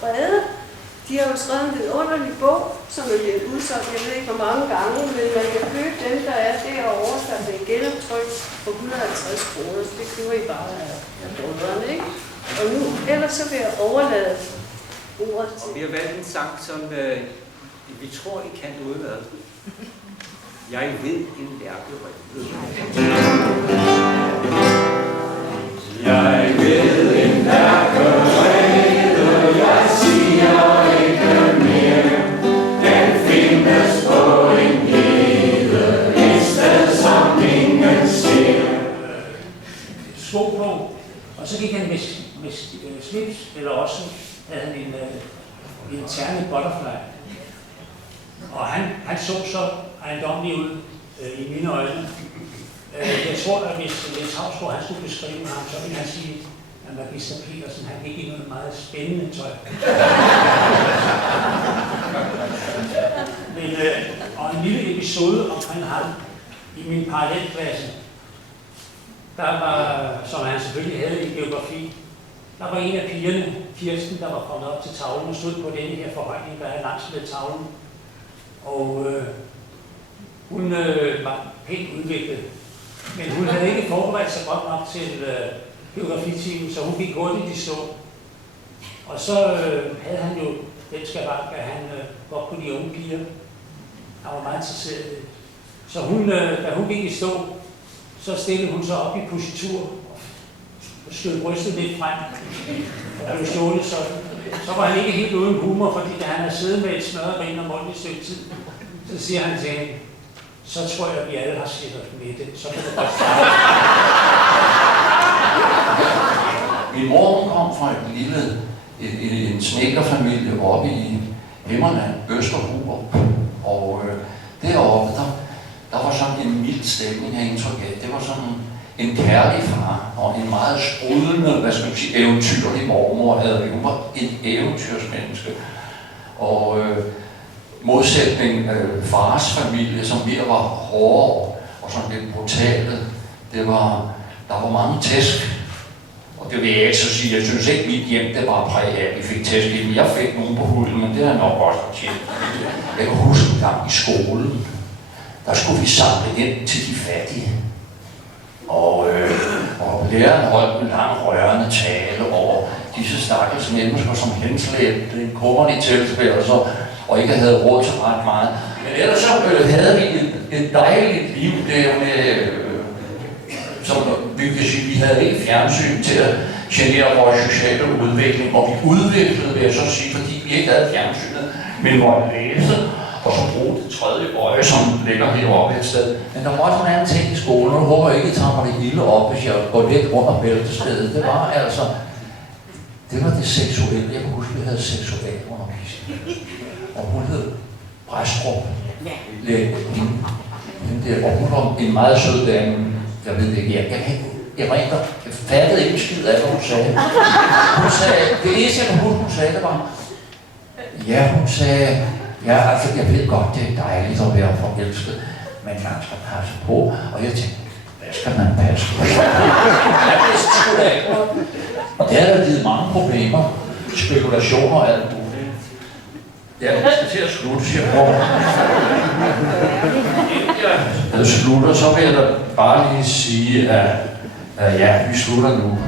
Frede. De har jo skrevet en vidunderlig bog, som er blevet udsolgt, jeg ved ikke hvor mange gange, men man kan købe dem, der er derovre, der bliver genoptrykt for 150 kroner, så det køber I bare af brødrene, ikke? Og nu, ellers så vil jeg overlade ordet til. Og vi har valgt en sang, som vi tror, I kan udenad. Jeg ved en lærkerød. Jeg ved en lærkerede, jeg siger ikke mere. Den findes på en hede, et sted som ingen ser. Sko på, og så gik han med slips, eller også havde han en ternet butterfly. Og han så så ejendomlig ud i mine øjne. Jeg tror, at hvis Niels Hausgaard han skulle beskrive ham, så ville han sige, at Magister Petersen han gik i noget meget spændende tøj. Men, og en lille episode omkring ham i min parallelklasse, der var, som han selvfølgelig havde i geografi, der var en af pigerne, Kirsten, der var kommet op til tavlen og stod på denne her forhøjning, der er langs med tavlen. Og hun var pænt udviklet, men hun havde ikke forberedt sig godt nok til geografitimen, så hun gik hurtigt i stå. Og så havde han jo den skavank, at han godt på de unge piger. Han var meget interesseret i det. Så da hun gik i stå, så stillede hun sig op i positur og skød brystet lidt frem. Og blev stående sådan. Så var han ikke helt uden humor, fordi da han havde siddet med et snørret ring om munden i et stykke tid, så siger han til hende, så tror jeg, at vi alle har set os med det. Så kan det godt starte. Min mor kom fra en snedkerfamilie oppe i Himmerland, Østerhurup. Og deroppe, der var sådan en mild stemning af indtryk af. Det var sådan en kærlig far og en meget sprudlende, eventyrlig mormor havde vi. Hun var et eventyrsmenneske. Og modsætning fars familie, som mere var hårdere og sådan lidt brutale. Der var mange tæsk. Og det vil jeg ikke så sige. Jeg synes ikke, mit hjem det var præget af, at vi fik tæsk i. Jeg fik nogen på huden, men det er nok også fortjent. Jeg kan huske en gang i skolen, der skulle vi samle ind til de fattige. Og læreren holdt en lang rørende tale over disse stakkels mennesker, som henslæbte en kummerlig tilværelse og ikke havde råd til ret meget. Men ellers så havde vi et dejligt liv der med, som vi kan sige, vi havde ikke fjernsyn til at genere vores sociale udvikling, og vi udviklede, vil jeg så sige, fordi vi ikke havde fjernsynet, men måtte læse, og så bruge det tredje øje, som ligger heroppe et sted. Men der var også en anden ting i skolen, og nu håber jeg ikke, at I tager mig det hele op, hvis jeg går lidt under bæltestedet. Det var altså, det var det seksuelle. Jeg kan huske, at vi havde seksualundervisning. Og hun hed Bræstrup. Og hun var en meget sød dame. Jeg ved det ikke. Jeg fattede ikke skid af, hvad hun sagde. Hun sagde, det eneste jeg kan huske, hun sagde, det var, ja, hun sagde, ja, altså, jeg ved godt, det er dejligt at være forelsket, men man skal passe på. Og jeg tænkte, hvad skal man passe på? Jeg vidste sgu da ikke noget. Og det havde givet mange problemer, spekulationer og alt muligt. Ja, jeg skal til at slutte, siger jeg. Inden jeg slutter, så vil jeg da bare lige sige, at ja, vi slutter nu.